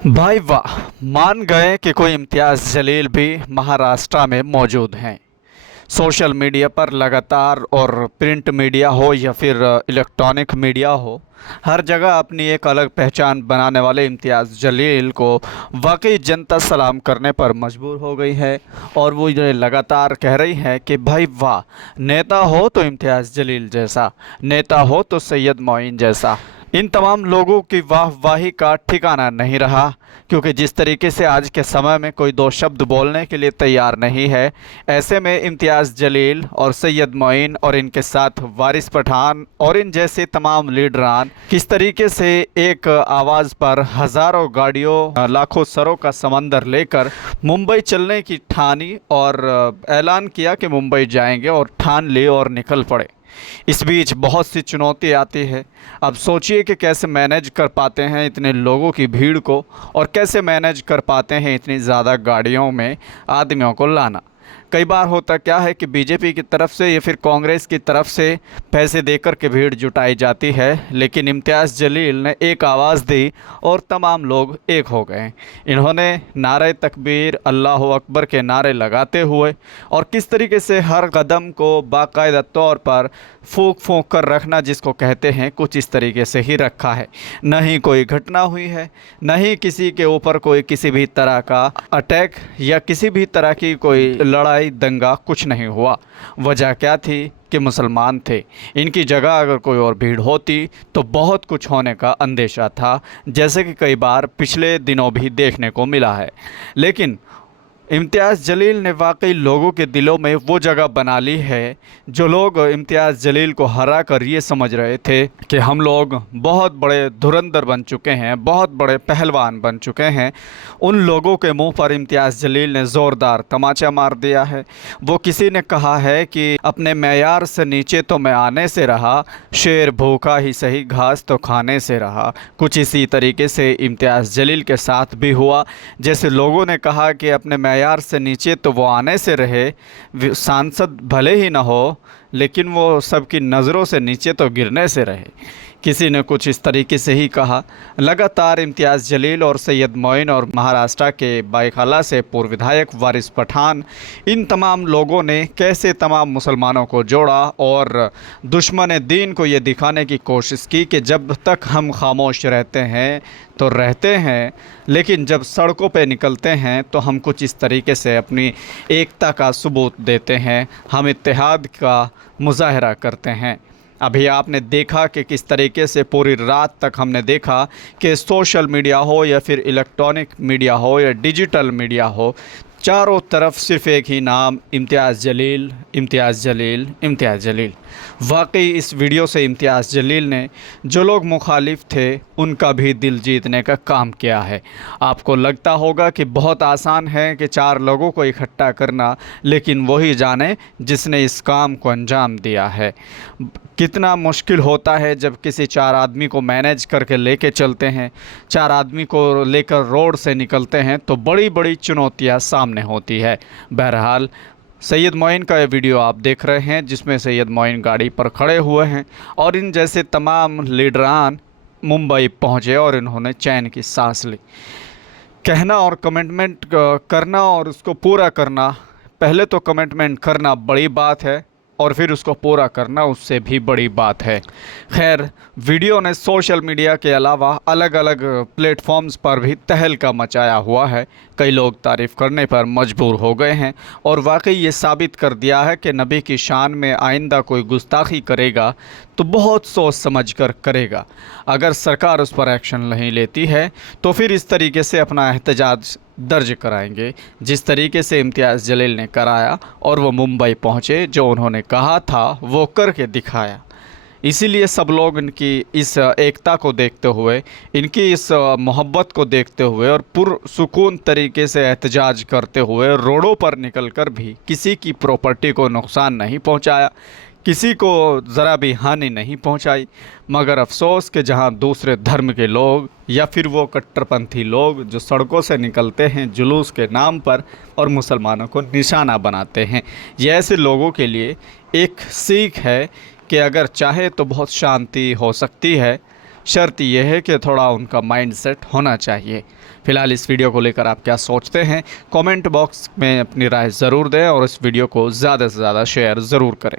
भाई वाह। मान गए कि कोई इम्तियाज़ जलील भी महाराष्ट्र में मौजूद हैं। सोशल मीडिया पर लगातार, और प्रिंट मीडिया हो या फिर इलेक्ट्रॉनिक मीडिया हो, हर जगह अपनी एक अलग पहचान बनाने वाले इम्तियाज़ जलील को वाकई जनता सलाम करने पर मजबूर हो गई है। और वो ये लगातार कह रही है कि भाई वाह, नेता हो तो इम्तियाज़ जलील जैसा, नेता हो तो सैयद मोइन जैसा। इन तमाम लोगों की वाहवाही का ठिकाना नहीं रहा, क्योंकि जिस तरीके से आज के समय में कोई दो शब्द बोलने के लिए तैयार नहीं है, ऐसे में इम्तियाज़ जलील और सैयद मोइन और इनके साथ वारिस पठान और इन जैसे तमाम लीडरान किस तरीके से एक आवाज़ पर हज़ारों गाड़ियों, लाखों सरों का समंदर लेकर मुंबई चलने की ठानी और ऐलान किया कि मुंबई जाएंगे, और ठान ली और निकल पड़े। इस बीच बहुत सी चुनौती आती है। अब सोचिए कि कैसे मैनेज कर पाते हैं इतने लोगों की भीड़ को, और कैसे मैनेज कर पाते हैं इतनी ज़्यादा गाड़ियों में आदमियों को लाना। कई बार होता क्या है कि बीजेपी की तरफ से या फिर कांग्रेस की तरफ से पैसे देकर के भीड़ जुटाई जाती है, लेकिन इम्तियाज़ जलील ने एक आवाज़ दी और तमाम लोग एक हो गए। इन्होंने नारे तकबीर, अल्लाह अकबर के नारे लगाते हुए और किस तरीके से हर कदम को बाकायदा तौर पर फूंक फूंक कर रखना, जिसको कहते हैं, कुछ इस तरीके से ही रखा है। न ही कोई घटना हुई है, न ही किसी के ऊपर कोई किसी भी तरह का अटैक या किसी भी तरह की कोई लड़ाई दंगा कुछ नहीं हुआ। वजह क्या थी कि मुसलमान थे। इनकी जगह अगर कोई और भीड़ होती तो बहुत कुछ होने का अंदेशा था, जैसे कि कई बार पिछले दिनों भी देखने को मिला है। लेकिन इम्तियाज़ जलील ने वाकई लोगों के दिलों में वो जगह बना ली है जो लोग इम्तियाज़ जलील को हरा कर ये समझ रहे थे कि हम लोग बहुत बड़े धुरंधर बन चुके हैं, बहुत बड़े पहलवान बन चुके हैं। उन लोगों के मुंह पर इम्तियाज़ जलील ने ज़ोरदार तमाचा मार दिया है। वो किसी ने कहा है कि अपने मेयार से नीचे तो मैं आने से रहा, शेर भूखा ही सही घास तो खाने से रहा। कुछ इसी तरीके से इम्तियाज़ जलील के साथ भी हुआ। जैसे लोगों ने कहा कि अपने यार से नीचे तो वो आने से रहे, सांसद भले ही ना हो, लेकिन वो सबकी नज़रों से नीचे तो गिरने से रहे। किसी ने कुछ इस तरीके से ही कहा। लगातार इम्तियाज़ जलील और सैयद मोइन और महाराष्ट्र के बाइखाला से पूर्व विधायक वारिस पठान, इन तमाम लोगों ने कैसे तमाम मुसलमानों को जोड़ा और दुश्मन दीन को ये दिखाने की कोशिश की कि जब तक हम खामोश रहते हैं तो रहते हैं, लेकिन जब सड़कों पे निकलते हैं तो हम कुछ इस तरीके से अपनी एकता का सबूत देते हैं, हम इत्तेहाद का मुजाहरा करते हैं। अभी आपने देखा कि किस तरीके से पूरी रात तक हमने देखा कि सोशल मीडिया हो या फिर इलेक्ट्रॉनिक मीडिया हो या डिजिटल मीडिया हो, चारों तरफ सिर्फ़ एक ही नाम, इम्तियाज़ जलील, इम्तियाज़ जलील, इम्तियाज़ जलील। वाकई इस वीडियो से इम्तियाज़ जलील ने जो लोग मुखालिफ थे उनका भी दिल जीतने का काम किया है। आपको लगता होगा कि बहुत आसान है कि चार लोगों को इकट्ठा करना, लेकिन वही जाने जिसने इस काम को अंजाम दिया है। कितना मुश्किल होता है जब किसी चार आदमी को मैनेज करके लेके चलते हैं, चार आदमी को लेकर रोड से निकलते हैं, तो बड़ी बड़ी चुनौतियां सामने होती है। बहरहाल सैयद मोइन का ये वीडियो आप देख रहे हैं, जिसमें सैयद मोइन गाड़ी पर खड़े हुए हैं और इन जैसे तमाम लीडरान मुंबई पहुंचे और इन्होंने चैन की सांस ली। कहना और कमिटमेंट करना और उसको पूरा करना, पहले तो कमिटमेंट करना बड़ी बात है और फिर उसको पूरा करना उससे भी बड़ी बात है। खैर, वीडियो ने सोशल मीडिया के अलावा अलग अलग प्लेटफॉर्म्स पर भी तहलका मचाया हुआ है। कई लोग तारीफ़ करने पर मजबूर हो गए हैं और वाकई ये साबित कर दिया है कि नबी की शान में आइंदा कोई गुस्ताखी करेगा तो बहुत सोच समझ कर करेगा। अगर सरकार उस पर एक्शन नहीं लेती है तो फिर इस तरीके से अपना एहतजाज दर्ज कराएंगे, जिस तरीके से इम्तियाज़ जलील ने कराया और वो मुंबई पहुँचे, जो उन्होंने कहा था वो करके दिखाया। इसीलिए सब लोग इनकी इस एकता को देखते हुए, इनकी इस मोहब्बत को देखते हुए और पुरसुकून तरीके से एहतजाज करते हुए रोडों पर निकलकर भी किसी की प्रॉपर्टी को नुकसान नहीं पहुंचाया, किसी को ज़रा भी हानि नहीं पहुंचाई। मगर अफसोस कि जहां दूसरे धर्म के लोग या फिर वो कट्टरपंथी लोग जो सड़कों से निकलते हैं जुलूस के नाम पर और मुसलमानों को निशाना बनाते हैं, ये ऐसे लोगों के लिए एक सीख है कि अगर चाहे तो बहुत शांति हो सकती है, शर्त यह है कि थोड़ा उनका माइंडसेट होना चाहिए। फिलहाल इस वीडियो को लेकर आप क्या सोचते हैं, कमेंट बॉक्स में अपनी राय ज़रूर दें और इस वीडियो को ज़्यादा से ज़्यादा शेयर ज़रूर करें।